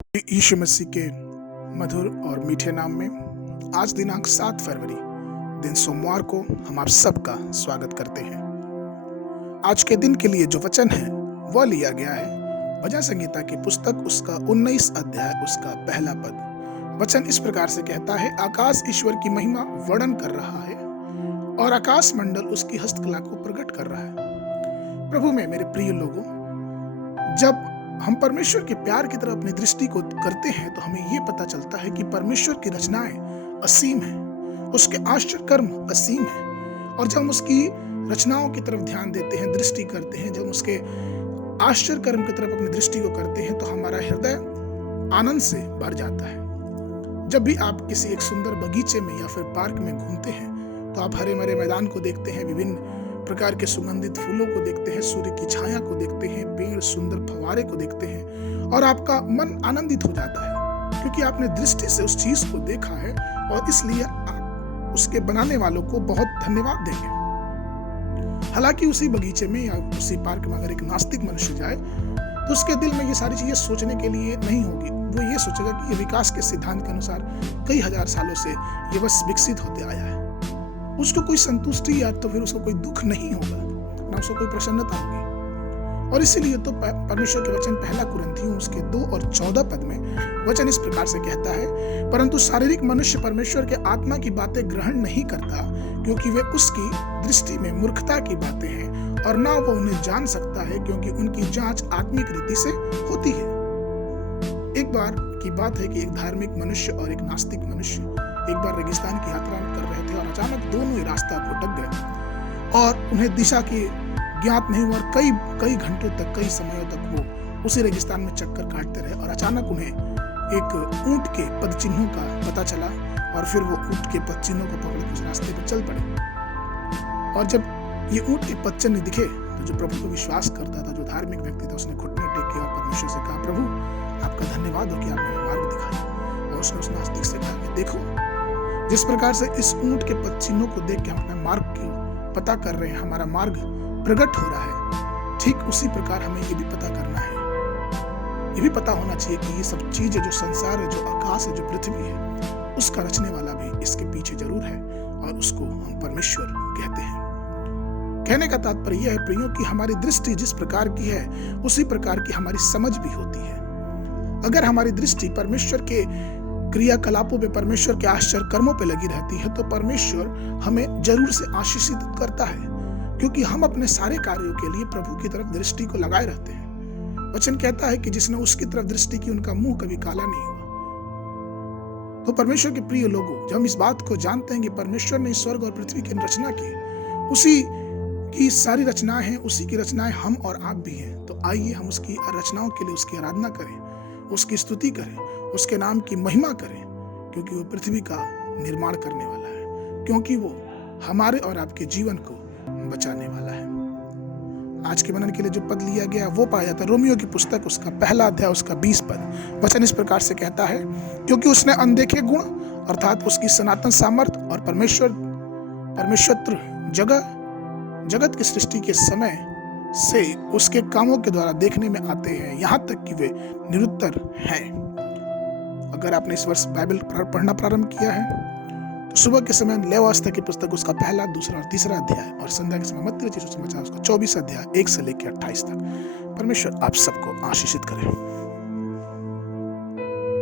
यीशु मसीह के मधुर और मीठे नाम में आज दिनांक 7 फरवरी दिन सोमवार को हम आप सबका स्वागत करते हैं। आज के दिन के लिए जो वचन है वह लिया गया है भजन संगीता की पुस्तक उसका 19 अध्याय उसका पहला पद। वचन इस प्रकार से कहता है, आकाश ईश्वर की महिमा वर्णन कर रहा है और आकाश मंडल उसकी हस्तकला को प्रकट कर रहा है। प्रभु में मेरे प्रिय लोगों, जब हम परमेश्वर के प्यार की तरफ अपनी दृष्टि को करते हैं तो हमें यह पता चलता है कि परमेश्वर की रचनाएं असीम है, उसके आश्चर्य कर्म असीम है। और जब हम उसकी रचनाओं की तरफ ध्यान देते हैं, दृष्टि करते हैं, जब उसके आश्चर्य कर्म की तरफ अपनी दृष्टि को करते हैं तो हमारा हृदय आनंद से भर जाता है। जब भी आप किसी एक सुंदर बगीचे में या फिर पार्क में घूमते हैं तो आप हरे भरे मैदान को देखते हैं, विभिन्न प्रकार के सुगंधित फूलों को देखते हैं, सूर्य की छाया को देखते हैं, पेड़ सुंदर फव्वारे को देखते हैं और आपका मन आनंदित हो जाता है क्योंकि आपने दृष्टि से उस चीज को देखा है और इसलिए आप उसके बनाने वालों को बहुत धन्यवाद देंगे। हालांकि उसी बगीचे में या उसी पार्क में अगर एक नास्तिक मनुष्य जाए तो उसके दिल में ये सारी चीजें सोचने के लिए नहीं होगी। वो ये सोचेगा कि ये विकास के सिद्धांत के अनुसार कई हजार सालों से ये बस विकसित होते आया है। उसको कोई संतुष्टि या तो फिर उसको कोई दुख नहीं होगा, ना उसको कोई प्रसन्नता होगी। और इसीलिए तो परमेश्वर के वचन पहला कुरिन्थियों उसके 2 और 14 पद में वचन इस प्रकार से कहता है, परंतु शारीरिक मनुष्य परमेश्वर के आत्मा की बातें ग्रहण नहीं करता क्योंकि वे उसकी दृष्टि में मूर्खता की बातें हैं और ना वो उन्हें जान सकता है क्योंकि उनकी जांच आत्मिक रीति से होती है। एक बार की बात है कि एक धार्मिक मनुष्य और एक नास्तिक मनुष्य एक बार रेगिस्तान की यात्रा कर रहे थे और अचानक दोनों ही रास्ता भटक गए और उन्हें दिशा की ज्ञात नहीं हुआ और कई घंटों तक, कई समयों तक वो उसी रेगिस्तान में चक्कर काटते रहे और अचानक उन्हें एक ऊंट के पद चिन्हों का पता चला और फिर वो ऊंट के पद चिन्हों को पकड़ के उस रास्ते पर चल पड़े। और जब ये ऊंट के पद चिन्ह दिखे तो जो प्रभु को विश्वास करता था, जो धार्मिक व्यक्ति था, उसने घुटने टेके और परमेश्वर से कहा, प्रभु आपका धन्यवाद हो कि आपने मार्ग दिखाया। और उसने उस नास्तिक से कहा कि देखो, जिस प्रकार से इस ऊंट के पद चिन्हों को देख के हम अपने मार्ग को पता कर रहे हैं, हमारा मार्ग प्रकट हो रहा है, ठीक उसी प्रकार हमें ये भी पता करना है, ये भी पता होना चाहिए कि ये सब चीजें, जो संसार है, जो आकाश है, जो पृथ्वी है, उसका रचने वाला भी इसके पीछे जरूर है और उसको हम परमेश्वर कहते हैं। कहने का तात्पर्य यह है प्रियों कि हमारी दृष्टि जिस प्रकार की है उसी प्रकार की हमारी समझ भी होती है। अगर हमारी दृष्टि परमेश्वर के क्रियाकलापों पे, परमेश्वर के आश्चर्य कर्मों पे लगी रहती है तो परमेश्वर हमें जरूर से आशीषित करता है क्योंकि हम अपने सारे कार्यों के लिए प्रभु की तरफ दृष्टि को लगाए रहते हैं। वचन कहता है कि जिसने उसकी तरफ दृष्टि की उनका मुंह कभी काला नहीं हुआ। तो परमेश्वर के प्रिय लोगों, जब हम इस बात को जानते हैं कि परमेश्वर ने स्वर्ग और पृथ्वी की रचना की, उसी की सारी रचनाएं हैं, उसी की रचनाएं हम और आप भी हैं, तो आइए हम उसकी रचनाओं के लिए उसकी आराधना करें, उसकी स्तुति करें, उसके नाम की महिमा करें क्योंकि वो पृथ्वी का निर्माण करने वाला है, क्योंकि वो हमारे और आपके जीवन को बचाने वाला है। आज के मनन के लिए जो पद लिया गया वो पाया जाता है रोमियो की पुस्तक उसका पहला अध्याय उसका 20 पद। वचन इस प्रकार से कहता है, क्योंकि उसने अनदेखे गुण अर्थात उसकी सनातन सामर्थ्य और परमेश्वरत्व जगत की सृष्टि के समय से उसके कामों के द्वारा देखने में आते हैं, यहाँ तक कि वे निरुत्तर हैं। अगर आपने इस वर्ष बाइबल पढ़ना प्रारंभ किया है तो सुबह के समय लेवावस्था की पुस्तक उसका पहला, दूसरा और तीसरा अध्याय और संध्या के समय मत्ती रचित सुसमाचार उसका 24 अध्याय 1 से लेकर 28 तक। परमेश्वर आप सबको आशीषित करे।